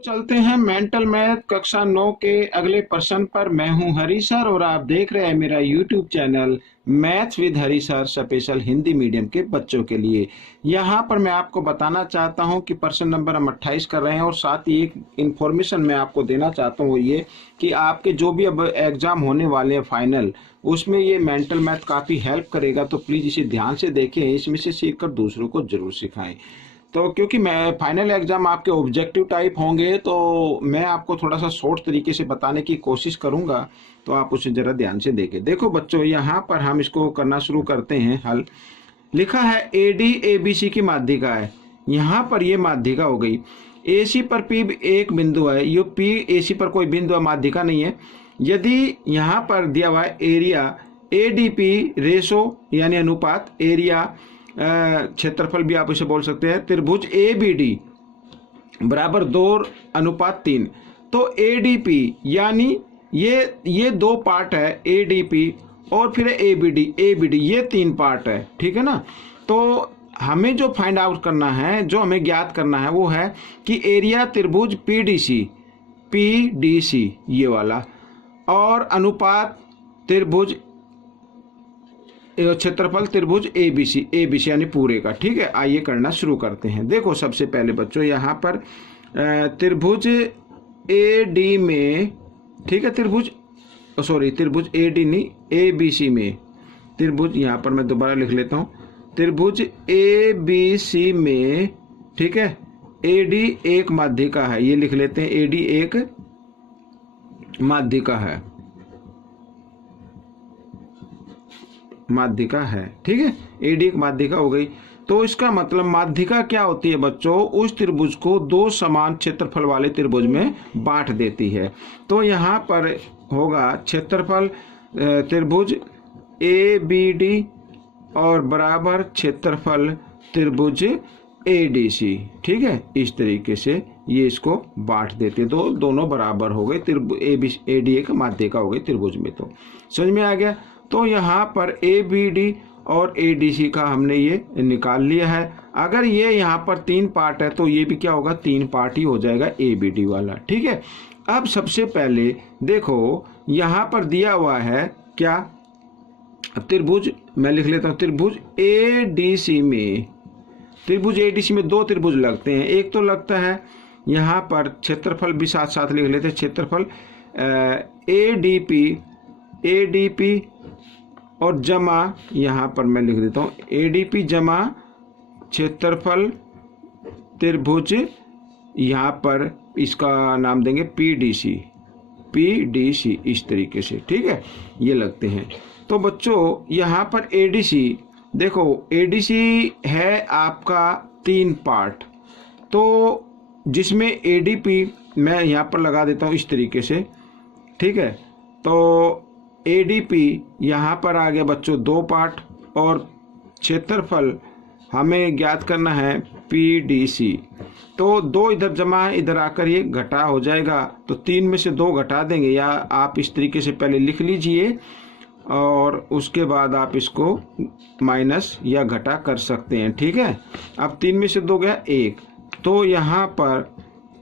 चलते हैं mental math कक्षा 9 के अगले प्रश्न पर। मैं हूं हरी सर और आप देख रहे हैं मेरा YouTube channel maths with Hari sir special Hindi medium के बच्चों के लिए। यहां पर मैं आपको बताना चाहता हूं कि प्रश्न नंबर हम 28 कर रहे हैं और साथ ही एक इन्फॉर्मेशन मैं आपको देना चाहता हूं, वो ये कि आपके जो भी अब एग्जाम होने वाले हैं फाइनल, उसमें ये मेंटल मैथ काफ़ी हेल्प करेगा। तो प्लीज़ इसे ध्यान से देखें, इसमें से सीख कर दूसरों को जरूर सिखाएं। तो क्योंकि मैं फाइनल एग्जाम आपके ऑब्जेक्टिव टाइप होंगे, तो मैं आपको थोड़ा सा शॉर्ट तरीके से बताने की कोशिश करूंगा, तो आप उसे जरा ध्यान से देखें। देखो बच्चों, यहाँ पर हम इसको करना शुरू करते हैं हल। लिखा है AD ABC की माध्यिका है। यहाँ पर ये माध्यिका हो गई। AC पर P एक बिंदु है, ये P AC पर कोई बिंदु है, माध्यिका नहीं है। यदि यहाँ पर दिया हुआ है एरिया ADP रेशो यानी अनुपात, एरिया क्षेत्रफल भी आप इसे बोल सकते हैं, त्रिभुज ABD बराबर 2:3। तो ADP यानी ये दो पार्ट है, ADP और फिर ABD ये तीन पार्ट है, ठीक है ना। तो हमें जो फाइंड आउट करना है, जो हमें ज्ञात करना है, वो है कि एरिया त्रिभुज PDC ये वाला, और अनुपात त्रिभुज क्षेत्रफल त्रिभुज ABC यानी पूरे का। ठीक है, आइए करना शुरू करते हैं। देखो सबसे पहले बच्चों, यहाँ पर त्रिभुज AD में, ठीक है, त्रिभुज AD नहीं, ABC में त्रिभुज, यहाँ पर मैं दोबारा लिख लेता हूँ, त्रिभुज ABC में, ठीक है, AD एक माध्यिका है, ये लिख लेते हैं, AD एक माध्यिका है, ठीक है, AD एक माध्यिका हो गई। तो इसका मतलब माध्यिका क्या होती है बच्चों, उस त्रिभुज को दो समान क्षेत्रफल वाले त्रिभुज में बांट देती है। तो यहाँ पर होगा क्षेत्रफल त्रिभुज ABD और बराबर क्षेत्रफल त्रिभुज ADC, ठीक है, इस तरीके से ये इसको बांट देते हैं, तो दोनों बराबर हो गए, AD एक माध्यिका हो गई त्रिभुज में। तो समझ में आ गया। तो यहाँ पर ABD और ADC का हमने ये निकाल लिया है। अगर ये यहाँ पर तीन पार्ट है, तो ये भी क्या होगा, तीन पार्ट ही हो जाएगा ABD वाला, ठीक है। अब सबसे पहले देखो, यहाँ पर दिया हुआ है क्या, त्रिभुज, मैं लिख लेता हूँ, त्रिभुज ADC में दो त्रिभुज लगते हैं। एक तो लगता है यहाँ पर, क्षेत्रफल भी साथ साथ लिख लेते हैं, क्षेत्रफल ADP और जमा, यहाँ पर मैं लिख देता हूँ ADP जमा क्षेत्रफल त्रिभुज, यहाँ पर इसका नाम देंगे PDC, इस तरीके से, ठीक है, ये लगते हैं। तो बच्चों यहाँ पर ADC, देखो ADC है आपका तीन पार्ट, तो जिसमें ADP मैं यहाँ पर लगा देता हूँ इस तरीके से, ठीक है। तो ADP यहाँ पर आ गया बच्चों दो पार्ट, और क्षेत्रफल हमें ज्ञात करना है PDC। तो दो इधर जमा है, इधर आकर ये घटा हो जाएगा, तो तीन में से दो घटा देंगे, या आप इस तरीके से पहले लिख लीजिए और उसके बाद आप इसको माइनस या घटा कर सकते हैं, ठीक है। अब तीन में से दो गया एक, तो यहाँ पर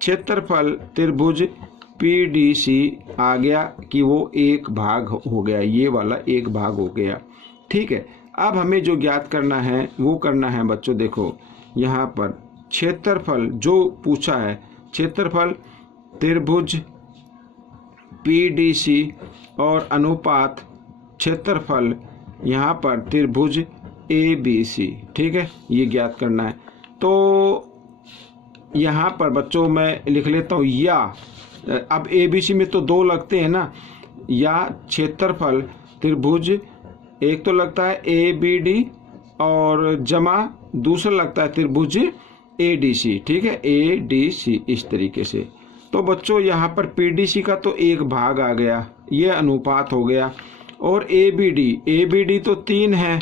क्षेत्रफल त्रिभुज PDC आ गया कि वो एक भाग हो गया, ये वाला एक भाग हो गया, ठीक है। अब हमें जो ज्ञात करना है वो करना है बच्चों, देखो यहाँ पर क्षेत्रफल जो पूछा है, क्षेत्रफल त्रिभुज PDC और अनुपात क्षेत्रफल यहाँ पर त्रिभुज ABC, ठीक है, ये ज्ञात करना है। तो यहाँ पर बच्चों मैं लिख लेता हूँ, या अब ABC में तो दो लगते हैं ना, या क्षेत्रफल त्रिभुज, एक तो लगता है ABD और जमा दूसरा लगता है त्रिभुज ADC, ठीक है, ADC इस तरीके से। तो बच्चों यहाँ पर PDC का तो एक भाग आ गया, ये अनुपात हो गया, और ABD तो तीन है,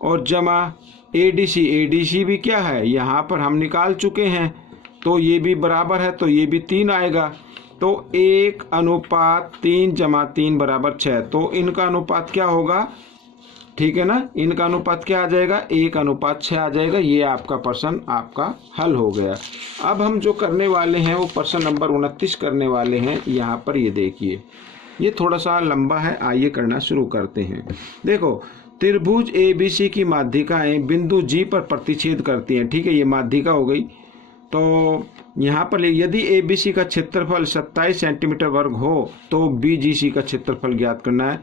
और जमा ADC भी क्या है, यहाँ पर हम निकाल चुके हैं, तो ये भी बराबर है, तो ये भी तीन आएगा। तो 1:3 जमा 3 बराबर 6, तो इनका अनुपात क्या होगा, ठीक है ना, इनका अनुपात क्या आ जाएगा, 1:6 आ जाएगा। ये आपका प्रश्न आपका हल हो गया। अब हम जो करने वाले हैं वो प्रश्न नंबर 29 करने वाले हैं। यहाँ पर ये देखिए, ये थोड़ा सा लंबा है, आइए करना शुरू करते हैं। देखो, त्रिभुज ABC की माध्यिकाएं बिंदु G पर प्रतिच्छेद करती हैं। ठीक है, ये माध्यिका हो गई। तो यहाँ पर यदि ABC का क्षेत्रफल 27 सेंटीमीटर वर्ग हो तो BGC का क्षेत्रफल ज्ञात करना है,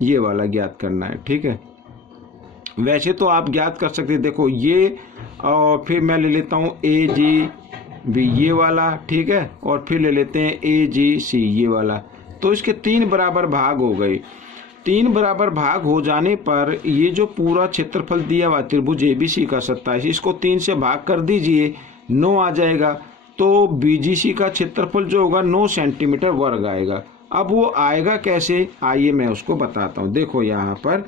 ये वाला ज्ञात करना है। ठीक है, वैसे तो आप ज्ञात कर सकते हैं, देखो ये, और फिर मैं ले लेता हूँ AGB ये वाला, ठीक है, और फिर ले लेते हैं AGC ये वाला। तो इसके 3 बराबर भाग हो गए। 3 बराबर भाग हो जाने पर ये जो पूरा क्षेत्रफल दिया हुआ त्रिभुज ABC का 27, इसको 3 से भाग कर दीजिए, 9 आ जाएगा। तो BGC का क्षेत्रफल जो होगा 9 सेंटीमीटर वर्ग आएगा। अब वो आएगा कैसे, आइए मैं उसको बताता हूँ। देखो यहाँ पर,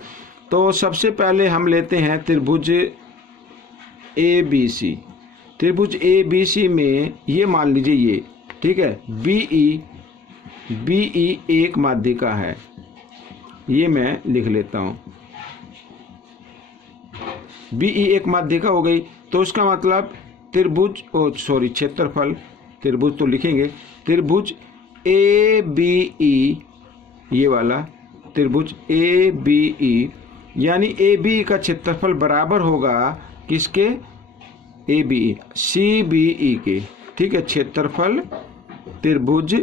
तो सबसे पहले हम लेते हैं त्रिभुज ABC। त्रिभुज ABC में ये मान लीजिए ये, ठीक है, BE एक माध्यिका है, ये मैं लिख लेता हूँ। BE एक माध्यिका हो गई, तो इसका मतलब त्रिभुज क्षेत्रफल, त्रिभुज तो लिखेंगे, त्रिभुज ABE ये वाला त्रिभुज ABE, यानी ABE का क्षेत्रफल बराबर होगा किसके, ABE CBE के। ठीक है, क्षेत्रफल त्रिभुज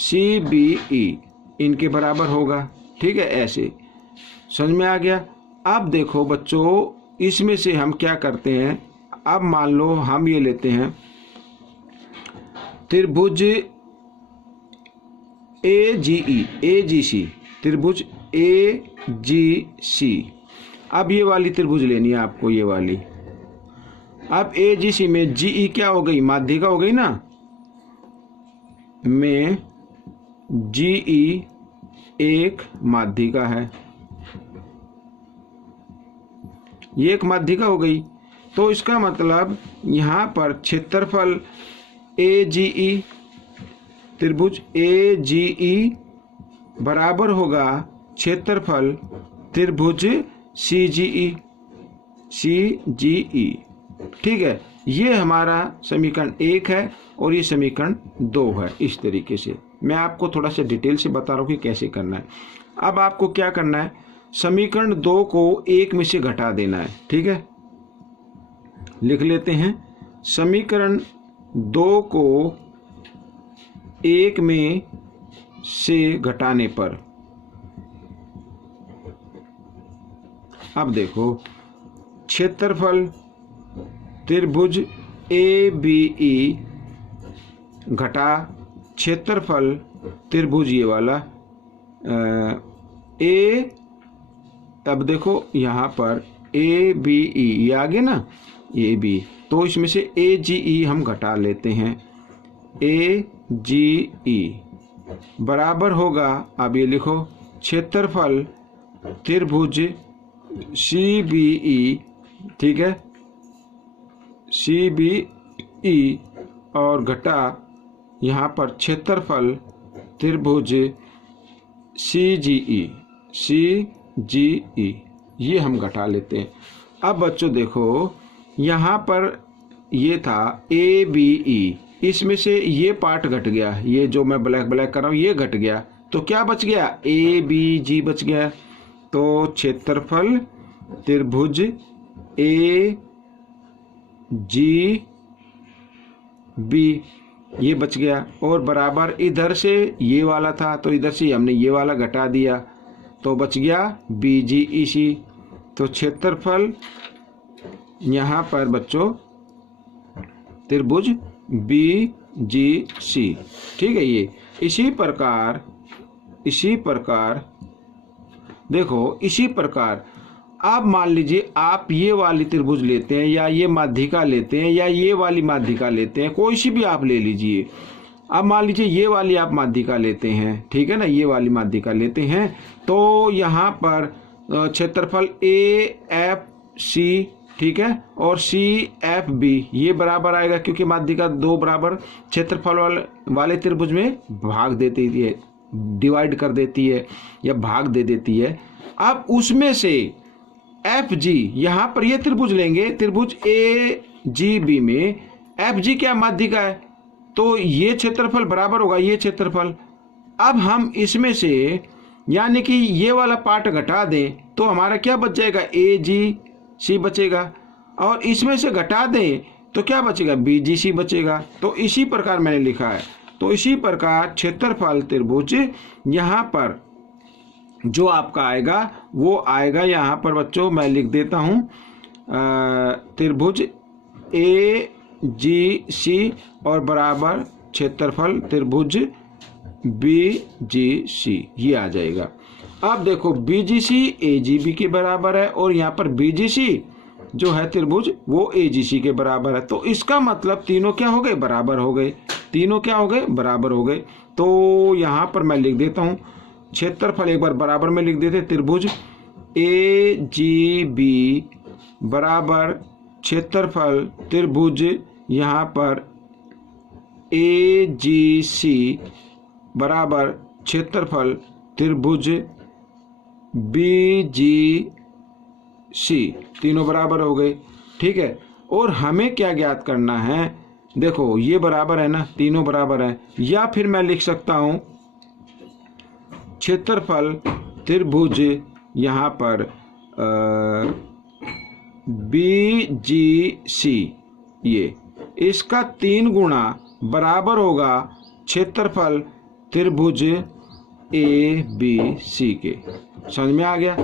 CBE इनके बराबर होगा। ठीक है, ऐसे समझ में आ गया। अब देखो बच्चों, इसमें से हम क्या करते हैं, अब मान लो हम ये लेते हैं त्रिभुज AGC, त्रिभुज AGC। अब ये वाली त्रिभुज लेनी है आपको, ये वाली। अब AGC में GE क्या हो गई, माध्यिका हो गई ना, में GE एक माध्यिका है, ये एक माध्यिका हो गई। तो इसका मतलब यहाँ पर क्षेत्रफल AGE, त्रिभुज AGE बराबर होगा क्षेत्रफल त्रिभुज CGE। ठीक है, ये हमारा समीकरण 1 है और ये समीकरण 2 है। इस तरीके से मैं आपको थोड़ा सा डिटेल से बता रहा हूँ कि कैसे करना है। अब आपको क्या करना है, समीकरण 2 को 1 में से घटा देना है। ठीक है, लिख लेते हैं, समीकरण 2 को 1 में से घटाने पर, अब देखो, क्षेत्रफल त्रिभुज ABE घटा क्षेत्रफल त्रिभुज ये वाला अब देखो यहाँ पर ABE ये आगे ना, AB, तो इसमें से AGE हम घटा लेते हैं। AGE बराबर होगा, अब ये लिखो, क्षेत्रफल त्रिभुज CBE। ठीक है, CBE और घटा यहाँ पर क्षेत्रफल त्रिभुज CGE, ये हम घटा लेते हैं। अब बच्चों देखो, यहाँ पर ये था ABE, इसमें से ये पार्ट घट गया, ये जो मैं ब्लैक कर रहा हूँ ये घट गया, तो क्या बच गया, ABG बच गया। तो क्षेत्रफल त्रिभुज AGB ये बच गया, और बराबर इधर से ये वाला था, तो इधर से हमने ये वाला घटा दिया, तो बच गया BGEC। तो क्षेत्रफल यहाँ पर बच्चों त्रिभुज BGC। ठीक है, ये इसी प्रकार देखो, इसी प्रकार आप मान लीजिए आप ये वाली त्रिभुज लेते हैं, या ये माध्यिका लेते हैं, या ये वाली माध्यिका लेते हैं, कोई सी भी आप ले लीजिए। अब मान लीजिए ये वाली आप माध्यिका लेते हैं, ठीक है ना, ये वाली माध्यिका लेते हैं, तो यहाँ पर क्षेत्रफल AFC, ठीक है, और CFB ये बराबर आएगा, क्योंकि माध्यिका 2 बराबर क्षेत्रफल वाले त्रिभुज में भाग देती है। डिवाइड कर देती है या भाग दे देती है। अब उसमें से एफ जी, यहाँ पर ये त्रिभुज लेंगे, त्रिभुज ए जी बी में एफ जी क्या माध्य का है, तो ये क्षेत्रफल बराबर होगा ये क्षेत्रफल। अब हम इसमें से यानी कि ये वाला पार्ट घटा दें तो हमारा क्या बच जाएगा, ए जी सी बचेगा, और इसमें से घटा दें तो क्या बचेगा, बी जी सी बचेगा। तो इसी प्रकार मैंने लिखा है। तो इसी प्रकार क्षेत्रफल त्रिभुज यहाँ पर जो आपका आएगा वो आएगा यहाँ पर बच्चों, मैं लिख देता हूँ त्रिभुज ए जी सी और बराबर क्षेत्रफल त्रिभुज बी जी सी, ये आ जाएगा। अब देखो बी जी सी ए जी बी के बराबर है और यहाँ पर बी जी सी जो है त्रिभुज वो ए जी सी के बराबर है। तो इसका मतलब तीनों क्या हो गए, बराबर हो गए, तीनों क्या हो गए, बराबर हो गए। तो यहाँ पर मैं लिख देता हूँ क्षेत्रफल, एक बार बराबर में लिख देते, त्रिभुज ए जी बी बराबर क्षेत्रफल त्रिभुज यहाँ पर ए जी सी बराबर क्षेत्रफल त्रिभुज बी जी सी, तीनों बराबर हो गए। ठीक है, और हमें क्या ज्ञात करना है, देखो ये बराबर है ना, तीनों बराबर है, या फिर मैं लिख सकता हूं क्षेत्रफल त्रिभुज यहाँ पर बी जी सी, ये इसका 3 गुणा बराबर होगा क्षेत्रफल त्रिभुज ए बी सी के। समझ में आ गया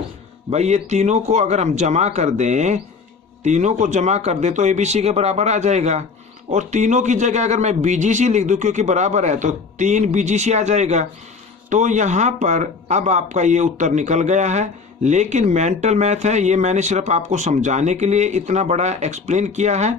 भाई। ये तीनों को अगर हम जमा कर दें, तीनों को जमा कर दें तो ए बी सी के बराबर आ जाएगा, और तीनों की जगह अगर मैं बी जी सी लिख दूं क्योंकि बराबर है तो 3 बी जी सी आ जाएगा। तो यहाँ पर अब आपका ये उत्तर निकल गया है। लेकिन मेंटल मैथ है, ये मैंने सिर्फ आपको समझाने के लिए इतना बड़ा एक्सप्लेन किया है।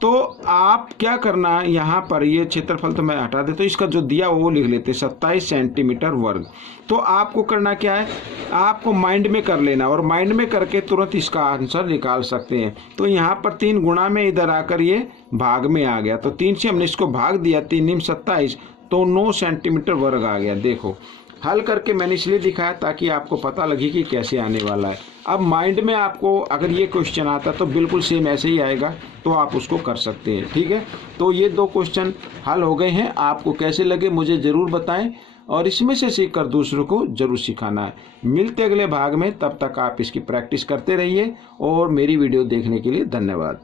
तो आप क्या करना, यहाँ पर ये क्षेत्रफल तो मैं हटा देता हूँ, इसका जो दिया वो लिख लेते 27 सेंटीमीटर वर्ग। तो आपको करना क्या है, आपको माइंड में कर लेना और माइंड में करके तुरंत इसका आंसर निकाल सकते हैं। तो यहाँ पर 3 गुणा में इधर आकर ये भाग में आ गया, तो 3 से हमने इसको भाग दिया, 3 27, तो 9 सेंटीमीटर वर्ग आ गया। देखो हल करके मैंने इसलिए दिखाया ताकि आपको पता लगे कि कैसे आने वाला है। अब माइंड में आपको अगर ये क्वेश्चन आता तो बिल्कुल सेम ऐसे ही आएगा, तो आप उसको कर सकते हैं। ठीक है, तो ये 2 क्वेश्चन हल हो गए हैं। आपको कैसे लगे मुझे ज़रूर बताएं और इसमें से सीखकर दूसरों को ज़रूर सिखाना है। मिलते अगले भाग में, तब तक आप इसकी प्रैक्टिस करते रहिए और मेरी वीडियो देखने के लिए धन्यवाद।